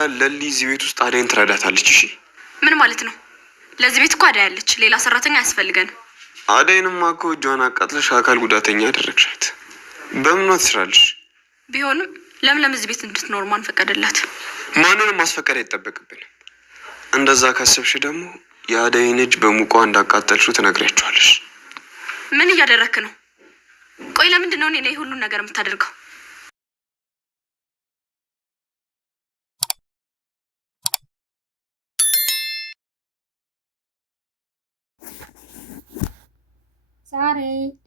ለሊ እዚህ ቤት ውስጥ አደይን ትረዳታለች። እሺ ምን ማለት ነው? ለዚህ ቤት እኮ አደይ አለች። ሌላ ሰራተኛ አያስፈልገንም። አደይንማ እኮ እጇን አቃጥለሽ አካል ጉዳተኛ አደረግሻት። በምኗ ትስራለሽ? ቢሆንም ለምለም እዚህ ቤት እንድትኖር ማን ፈቀደላት? ማንንም ማስፈቀድ አይጠበቅብንም። እንደዛ ካሰብሽ ደግሞ የአደይን እጅ በሙቋ እንዳቃጠልሽው ትነግሪያቸዋለሽ። ምን እያደረክ ነው? ቆይ ለምንድን ነው እኔ ላይ ሁሉን ነገር የምታደርገው? ዛሬ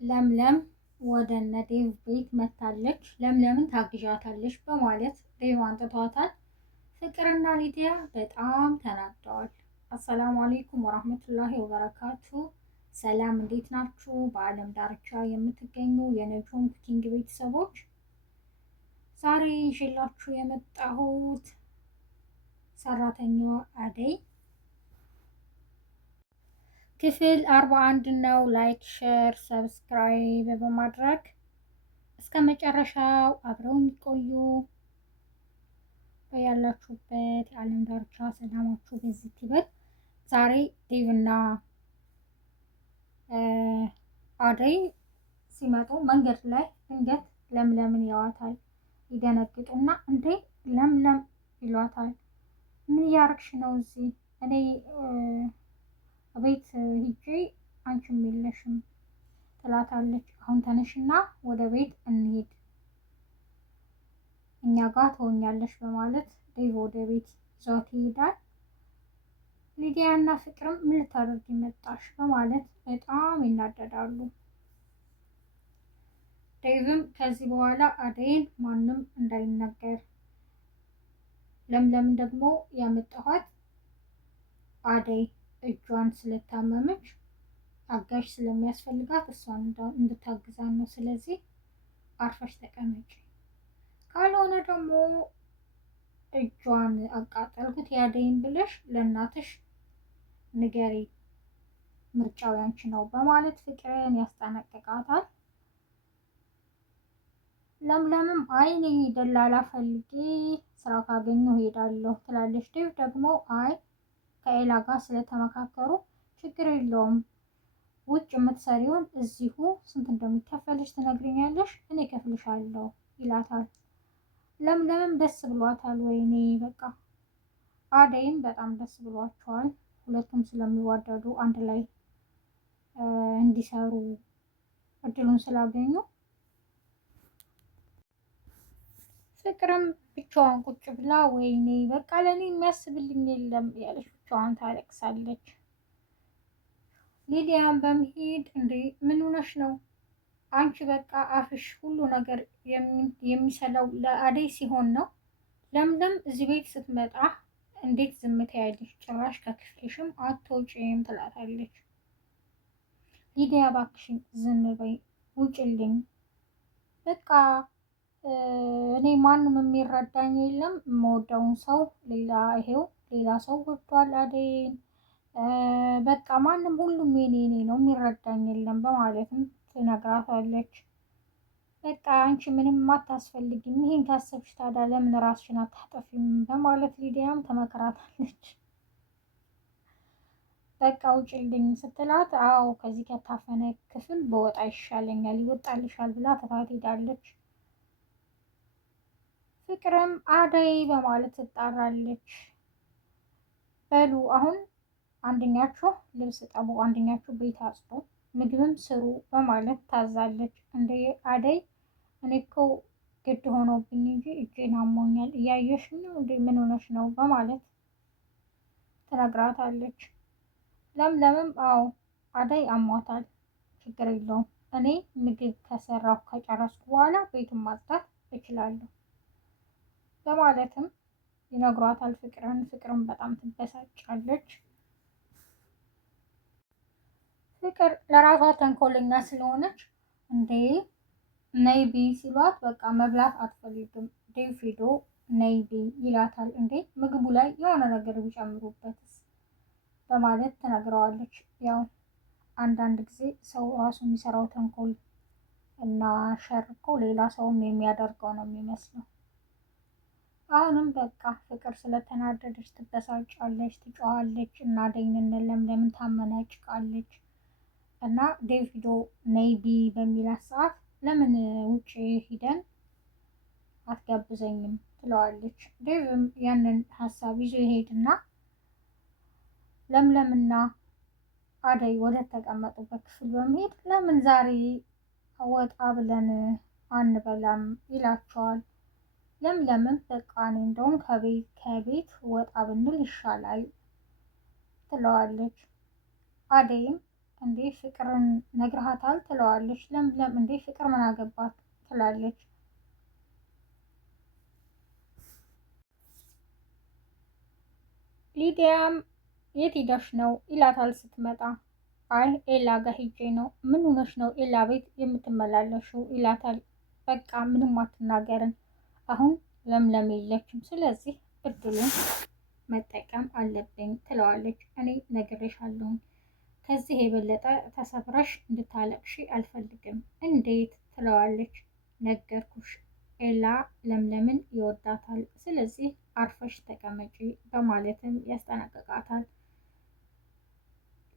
ለምለም ወደ እነ ዴቭ ቤት መታለች። ለምለምን ታግዣታለች በማለት ዴቭ አንጥቷታል። ፍቅርና ሊዲያ በጣም ተናደዋል። አሰላሙ አሌይኩም ወራህመቱላሂ ወበረካቱ። ሰላም እንዴት ናችሁ? በአለም ዳርቻ የምትገኙ የነጆም ኩኪንግ ቤተሰቦች ዛሬ ይዤላችሁ የመጣሁት ሰራተኛዋ አደይ ክፍል 41 ነው። ላይክ፣ ሼር፣ ሰብስክራይብ በማድረግ እስከ መጨረሻው አብረው የሚቆዩ በያላችሁበት የዓለም ዳርቻ ሰላማችሁ በዚህ ይበል። ዛሬ ዴቭና አደይ ሲመጡ መንገድ ላይ ድንገት ለምለምን ያዋታል። ይደነግጡና እንዴ ለምለም ይሏታል። ምን እያረግሽ ነው እዚህ? እኔ ቤት ሂጄ አንቺም የለሽም ትላታለች። አሁን ተነሽና ወደ ቤት እንሄድ፣ እኛ ጋር ትሆኛለሽ በማለት ዴቭ ወደ ቤት ይዟት ይሄዳል። ሊዲያ እና ፍቅርም ምን ልታደርጊ መጣሽ በማለት በጣም ይናደዳሉ። ዴቭም ከዚህ በኋላ አደይን ማንም እንዳይናገር፣ ለምለምን ደግሞ ያመጣኋት አደይ እጇን ስለታመመች አጋዥ ስለሚያስፈልጋት እሷን እንድታግዛን ነው። ስለዚህ አርፈሽ ተቀመጪ፣ ካልሆነ ደግሞ እጇን አቃጠልኩት ያደይን ብለሽ ለእናትሽ ንገሪ፣ ምርጫው ያንቺ ነው በማለት ፍቅርን ያስጠነቅቃታል። ለምለምም አይኔ ደላላ ፈልጌ ስራ ካገኘሁ ሄዳለሁ ትላለች። ዴቭ ደግሞ አይ ከኤላ ጋር ስለተመካከሩ ችግር የለውም፣ ውጭ የምትሰሪውን እዚሁ ስንት እንደሚከፈልሽ ትነግሪኛለሽ፣ እኔ ከፍልሻለሁ ይላታል። ለምለምም ደስ ብሏታል። ወይኔ በቃ አደይም በጣም ደስ ብሏቸዋል። ሁለቱም ስለሚዋደዱ አንድ ላይ እንዲሰሩ እድሉን ስላገኙ። ፍቅርም ብቻዋን ቁጭ ብላ ወይኔ በቃ ለእኔ የሚያስብልኝ የለም ያለች ብቻዋን ታለቅሳለች። ሊዲያን በመሄድ እንዴ ምን ሆነሽ ነው አንቺ? በቃ አፍሽ ሁሉ ነገር የሚሰላው ለአደይ ሲሆን ነው። ለምለም እዚህ ቤት ስትመጣ እንዴት ዝም ትያለሽ? ጭራሽ ከክፍልሽም አትወጪም ትላታለች። ሊዲያ እባክሽን ዝም በይ፣ ውጭልኝ፣ በቃ እኔ ማንም የሚረዳኝ የለም፣ የምወደውን ሰው ሌላ ሰው ወዷል አደይን፣ በቃ ማንም ሁሉም የኔ ነው የሚረዳኝ የለም በማለትም ትነግራታለች። በቃ አንቺ ምንም አታስፈልጊም፣ ይሄን ካሰብሽ ታዲያ ለምን ራስሽን አታጠፊም በማለት ሊዲያም ተመክራታለች። በቃ ውጭልኝ ስትላት አዎ ከዚህ ከታፈነ ክፍል በወጣ ይሻለኛል፣ ይወጣልሻል ብላ ትታት ሄዳለች። ፍቅርም አደይ በማለት ትጣራለች። በሉ አሁን አንደኛችሁ ልብስ ጠቡ፣ አንደኛችሁ ቤት አጽዱ፣ ምግብም ስሩ በማለት ታዛለች። እንደ አደይ እኔ እኮ ግድ ሆኖብኝ እንጂ እጄን አሞኛል፣ እያየሽ ነው እንደ ምን ሆነሽ ነው በማለት ትነግራታለች። ለምለምም አዎ አደይ አሟታል፣ ችግር የለውም፣ እኔ ምግብ ከሰራሁ ከጨረስኩ በኋላ ቤቱን ማጽዳት እችላለሁ በማለትም ይነግሯታል። ፍቅርን በጣም ትበሳጫለች። ፍቅር ለራሷ ተንኮለኛ ስለሆነች እንዴ ነይ ቢ ሲሏት በቃ መብላት አትፈልግም። ዴቭ ሄዶ ነይ ቢ ይላታል። እንዴ ምግቡ ላይ የሆነ ነገር ቢጨምሩበትስ በማለት ትነግረዋለች። ያው አንዳንድ ጊዜ ሰው ራሱ የሚሰራው ተንኮል እና ሸር እኮ ሌላ ሰውም የሚያደርገው ነው የሚመስለው። አሁንም በቃ ፍቅር ስለተናደደች ትበሳጫለች፣ ትጮኻለች እና አደይን ለምለምን ታመናጭቃለች። እና ዴቪዶ ነይቢ በሚላት ሰዓት ለምን ውጭ ሂደን አትጋብዘኝም ትለዋለች። ዴቭም ያንን ሀሳብ ይዞ ይሄድና ለምለምና አደይ ወደ ተቀመጡበት ክፍል በመሄድ ለምን ዛሬ ወጣ ብለን አንበላም ይላቸዋል። ለምለምን በቃ እኔ እንደውም ከቤት ወጣ ብንል ይሻላል ትለዋለች። አደይም እንዴ ፍቅርን ነግረሃታል ትለዋለች። ለምለም እንዴ ፍቅር ምን አገባት ትላለች። ሊዲያም የት ሂደሽ ነው ይላታል ስትመጣ። አይ ኤላ ጋር ሂጄ ነው። ምን ሆነሽ ነው ኤላ ቤት የምትመላለሹ ይላታል። በቃ ምንም አትናገርን፣ አሁን ለምለም የለችም፣ ስለዚህ እድሉን መጠቀም አለብኝ ትለዋለች። እኔ ነግሬሻለሁኝ ከዚህ የበለጠ ተሰብረሽ እንድታለቅሺ አልፈልግም። እንዴት ትለዋለች። ነገርኩሽ ኤላ ለምለምን ይወዳታል፣ ስለዚህ አርፈሽ ተቀመጪ በማለትም ያስጠነቅቃታል።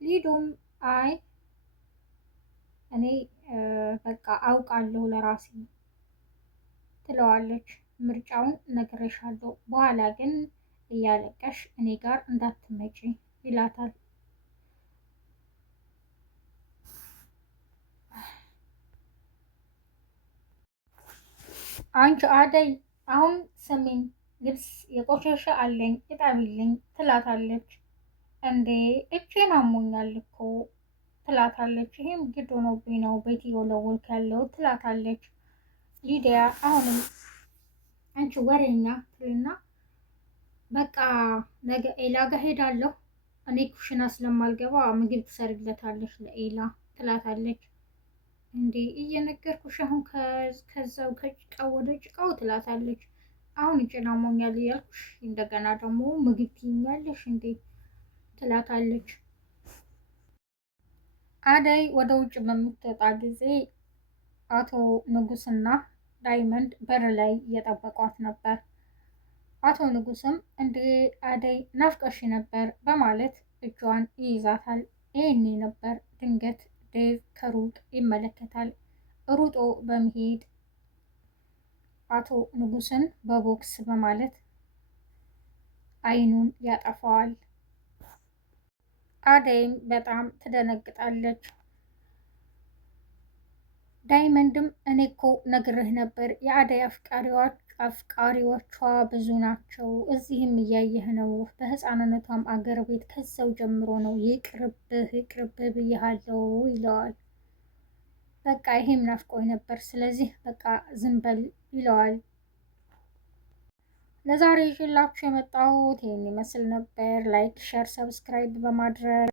ሊዱም አይ እኔ በቃ አውቃለሁ ለራሴ ትለዋለች። ምርጫውን ነግሬሻለሁ፣ በኋላ ግን እያለቀሽ እኔ ጋር እንዳትመጪ ይላታል። አንቺ አደይ አሁን ስሚኝ፣ ልብስ የቆሸሸ አለኝ እጠቢልኝ ትላታለች። እንዴ እጄን አሞኛል እኮ ትላታለች። ይህም ግድ ሆኖብኝ ነው ቤት እየወለወልኩ ያለው ትላታለች። ሊዲያ አሁንም አንቺ ወሬኛ ትልና በቃ ነገ ኤላ ጋር ሄዳለሁ፣ እኔ ኩሽና ስለማልገባ ምግብ ትሰርግለታለች ለኤላ ትላታለች። እንዴ እየነገርኩሽ አሁን ከዛው ከጭቃው ወደ ጭቃው ትላታለች። አሁን እጄን አሞኛል እያልኩሽ እንደገና ደግሞ ምግብ ትይኛለሽ እንዴ ትላታለች። አደይ ወደ ውጭ በምትወጣ ጊዜ አቶ ንጉስና ዳይመንድ በር ላይ እየጠበቋት ነበር። አቶ ንጉስም እንዴ አደይ ናፍቀሽ ነበር በማለት እጇን ይይዛታል። ይህኔ ነበር ድንገት ዴቭ ከሩቅ ይመለከታል። ሩጦ በመሄድ አቶ ንጉስን በቦክስ በማለት አይኑን ያጠፋዋል። አደይም በጣም ትደነግጣለች። ዳይመንድም እኔ እኮ ነግርህ ነበር የአደይ አፍቃሪዎቿ ብዙ ናቸው፣ እዚህም እያየህ ነው፣ በህፃንነቷም አገር ቤት ከዛው ጀምሮ ነው፣ ይቅርብህ ብያሃለው ይለዋል። በቃ ይሄም ናፍቆኝ ነበር፣ ስለዚህ በቃ ዝም በል ይለዋል። ለዛሬ ይዤላችሁ የመጣሁት ይህን ይመስል ነበር። ላይክ፣ ሸር፣ ሰብስክራይብ በማድረግ